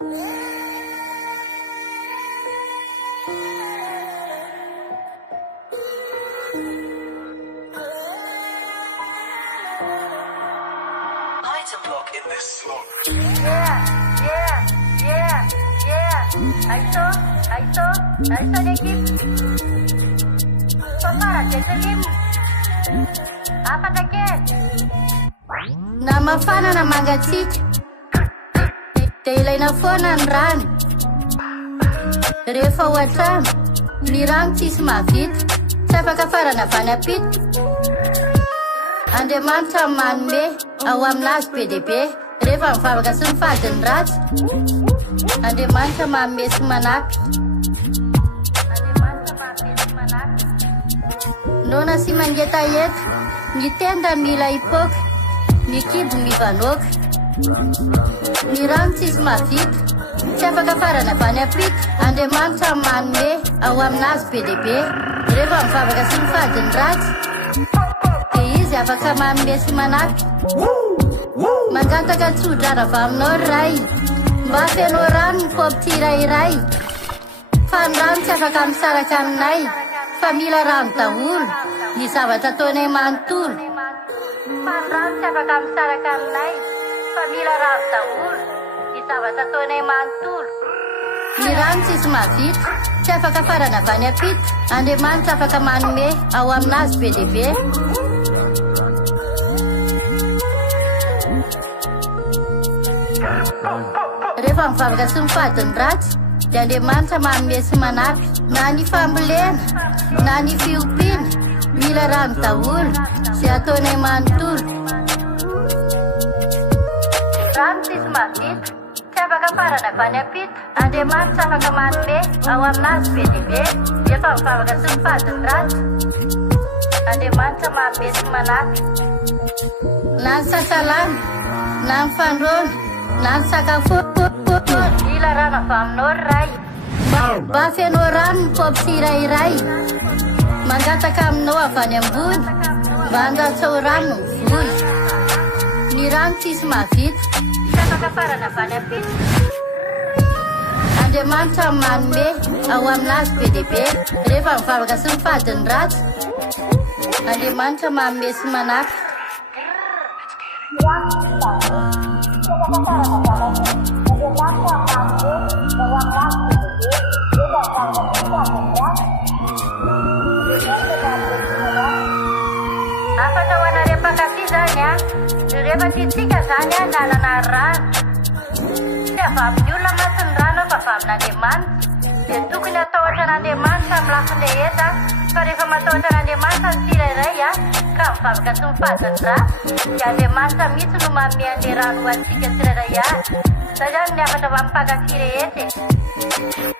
Item block in this slot. Aisha Dekip. Pamara Dekip. Apa Dekip? Nama fana na magatsika. Dia ilaina foana ny rano. Rehefa ao an-trano, ny rano tsisy mahavita, tsy afaka farana avy any ampita. Andriamanitra manome ao aminazy be dia be, rehefa mivavaka sy mifady ny ratsy. Andriamanitra manome sy manampy. Nona sy mangetaheta, ny tenda mila hipoaka, ny kibo mivanoaka. Ny rano tsisy mahavita, tsy afaka farana avy any ampita. Andriamanitra manome ao aminazy be dia be, rehefa mivavaka sy mifady ny ratsy. Dia izy afaka manome sy manampy. Mangataka tsodrana avy aminao ray, mba fenao rano ny kaopy tsirairay. Fa ny rano tsy afaka misaraka aminay, fa mila rano daholo ny zavatra ataonay manontolo. Fa ny rano tsy afaka misaraka aminay, fa mila rano daholo ny zavatra ataonay manontolo. Ny rano tsisy mahavita, tsy afaka farana avy any ampita. Andriamanitra afaka manome ao aminazy be dia be. Rehefa mivavaka sy mifady ny ratsy, dia Andriamanitra manome sy manampy. Na ny fambolena, na ny fiompiana, mila rano daholo izay ataonay manontolo. Rano tsisy mahavita, tsy afaka farana avy any ampita. Andriamanitra afaka manome ao aminazy be dia be. Rehefa mivavaka sy mifady ny ratsy, Andriamanitra manome sy manampy. Na ny sasalana, na ny fandroana, na ny sakafo, mila rano avy aminao ray. Mba fenao rano ny kaopy tsirairay. Mangataka aminao avy any ambony, mba handatsao rano ny voly. Ny rano tsisy mahavita, tsy afaka farana avy any ampita. Andriamanitra manome ao aminazy be dia be, rehefa mivavaka sy mifady ny ratsy. Andriamanitra manome sy manampy. Afaka ho anareo mpankafy zany a, rehefa tiatsika zany a lalana rano. Tsy avy amin'ny olona matsy ny rano fa avy amin'Andriamanitra. Dia tokony atahotra an'Andriamanitra amin'ny lafiny rehetra. Fa rehefa matahotra an'Andriamanitra ny tsirairay a, ka mivavaka sy mifady ny ratsy, dia Andriamanitra mihitsy no manome an'ilay rano ho antsika tsirairay avy. Zay zany ny hafatra ho amin'ny mpankafy rehetra.